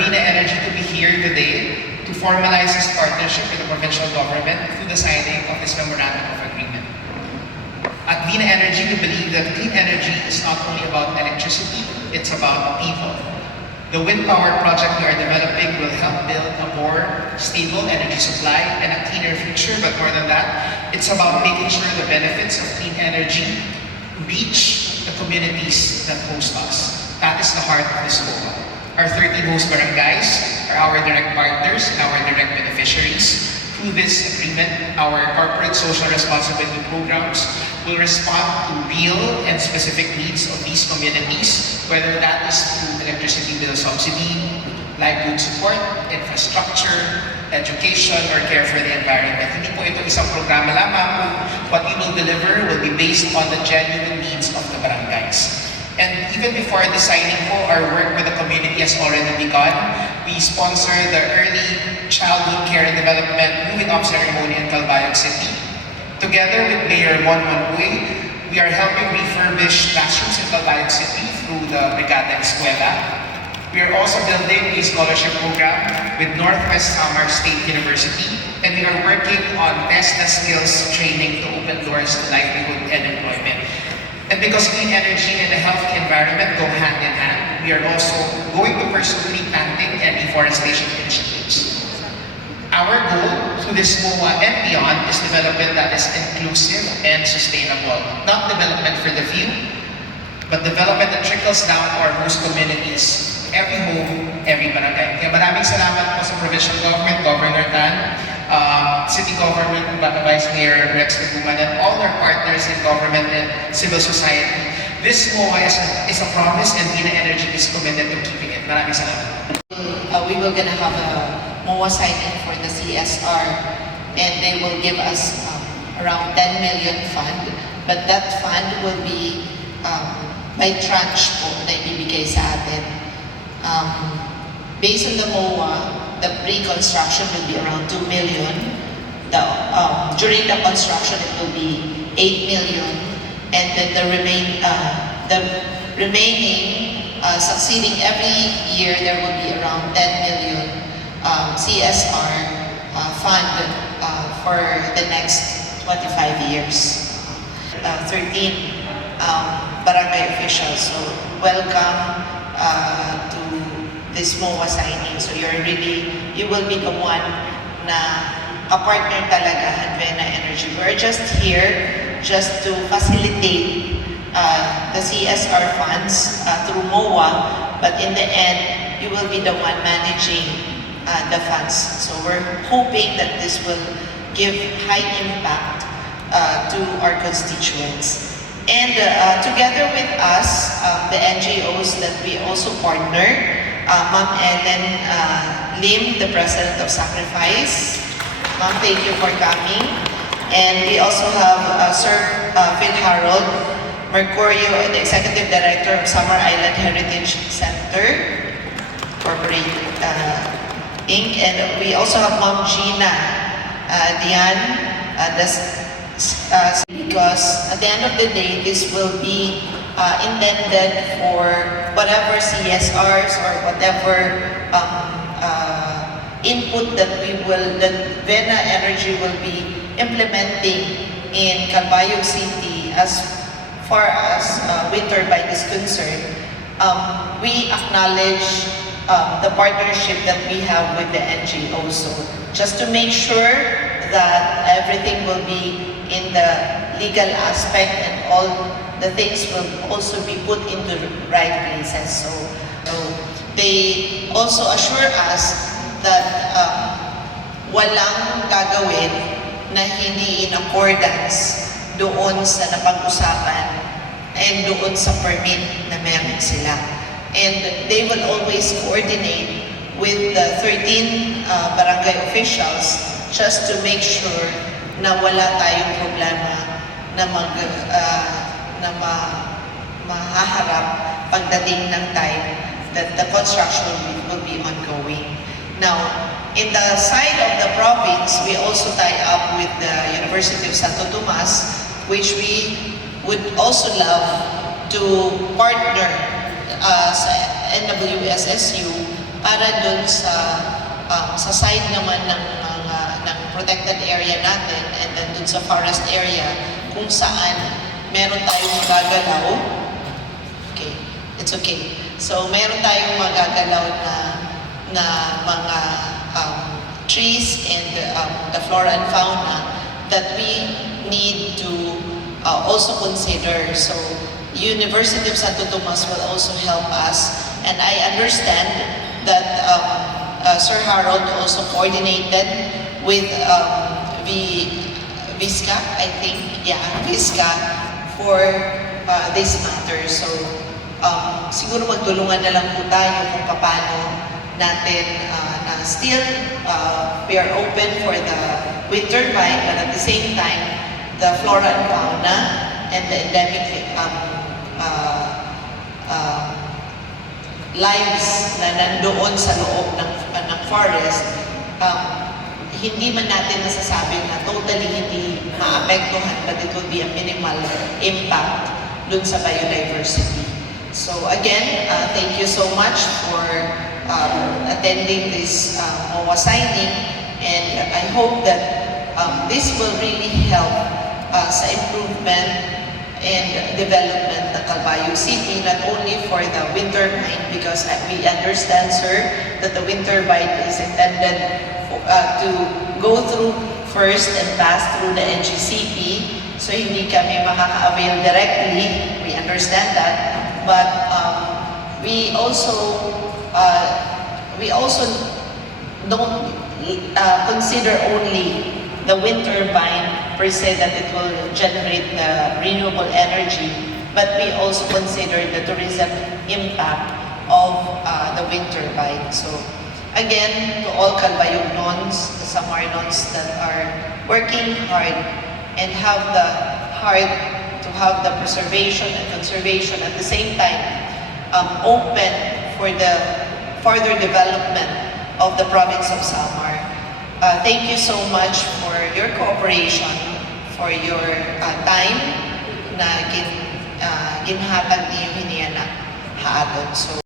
Vina Energy to be here today to formalize this partnership with the provincial government through the signing of this Memorandum of Agreement. At Vina Energy, we believe that clean energy is not only about electricity, it's about people. The wind power project we are developing will help build a more stable energy supply and a cleaner future, but more than that, it's about making sure the benefits of clean energy reach the communities that host us. That is the heart of this MOA. Our 13 host barangays are our direct partners and our direct beneficiaries. Through this agreement, our corporate social responsibility programs will respond to real and specific needs of these communities, whether that is through electricity bill subsidy, livelihood support, infrastructure, education, or care for the environment. Hindi po ito isang programa lamang. What we will deliver will be based on the genuine needs of the barangays. And even before the signing po, our work with the community has already begun. We sponsor the Early Childhood Care and Development Moving Up Ceremony in Calbayog City. Together with Mayor Mon Monbuy, we are helping refurbish classrooms in Calbayog City through the Brigada Escuela. We are also building a scholarship program with Northwest Samar State University, and we are working on TESDA skills training to open doors to livelihood and employment. And because clean energy and the healthy environment go hand in hand, we are also going to pursue tree planting and deforestation initiatives. Our goal through this MOA and beyond is development that is inclusive and sustainable. Not development for the few, but development that trickles down to our host communities, every home, every barangay. Kaya maraming salamat po sa provincial government, Governor Tan, City Government, Vice Mayor Rex Leguman, and all our partners in government and civil society. This MOA is a promise, and Vina Energy is committed to keeping it. Maraming salamat. We will gonna have a MOA signing for the CSR, and they will give us around 10 million fund, but that fund will be by tranche po na ibibigay sa atin. Based on the MOA, the pre-construction will be around 2 million. During the construction, it will be 8 million, and then the remaining succeeding every year, there will be around 10 million CSR fund for the next 25 years. 13 barangay officials, so welcome to this MOA signing. So you will be the one na a-partner talaga at Vina Energy. We're just here just to facilitate the CSR funds through MOA, but in the end, you will be the one managing the funds. So we're hoping that this will give high impact to our constituents. And together with us, the NGOs that we also partner, Ma'am Ellen Lim, the President of Sacrifice. Ma'am, thank you for coming. And we also have Sir Phil Harold Mercurio, the Executive Director of Samar Island Heritage Center Corporate Inc. And we also have Ma'am Gina Dian, because at the end of the day, this will be intended for whatever CSRs or whatever input that Vina Energy will be implementing in Calbayog City as far as wind turbine is concerned. We acknowledge the partnership that we have with the NGO. So just to make sure that everything will be in the legal aspect and all the things will also be put into the right places. So they also assure us that walang gagawin na hindi in accordance doon sa napag-usapan and doon sa permit na meron sila. And they will always coordinate with the 13 barangay officials just to make sure na wala tayong problema na mahaharap pagdating ng time that the construction will be ongoing. Now, in the side of the province, we also tie up with the University of Santo Tomas, which we would also love to partner sa NWSSU para dun sa side naman ng protected area natin and then dun sa forest area kung saan meron tayong magagalaw. Okay, it's okay. So meron tayong magagalaw na mga trees and the flora and fauna that we need to also consider. So University of Santo Tomas will also help us, and I understand that Sir Harold also coordinated with Visca, I think, Visca, for this matter. So siguro magtulungan na lang po tayo kung paano natin na still we are open for the wind turbine, but at the same time the flora and fauna and the endemic lives na nandoon sa loob ng forest, hindi man natin nasasabi na totally hindi maapektuhan, but it would be a minimal impact dun sa biodiversity. So again, thank you so much for attending this MOA signing, and I hope that this will really help sa improvement and development ng Calbayog City, not only for the wind turbine, because we understand, sir, that the wind turbine is intended to go through first and pass through the NGCP, so hindi kami makaka-avail directly, we understand that, but we also don't consider only the wind turbine per se that it will generate the renewable energy, but we also consider the tourism impact of the wind turbine. So again, to all Calbayog-nons, Samarnons that are working hard and have the heart to have the preservation and conservation at the same time, open for the further development of the province of Samar. Thank you so much for your cooperation, for your time na ginhatag niyo hiniya na haaton. So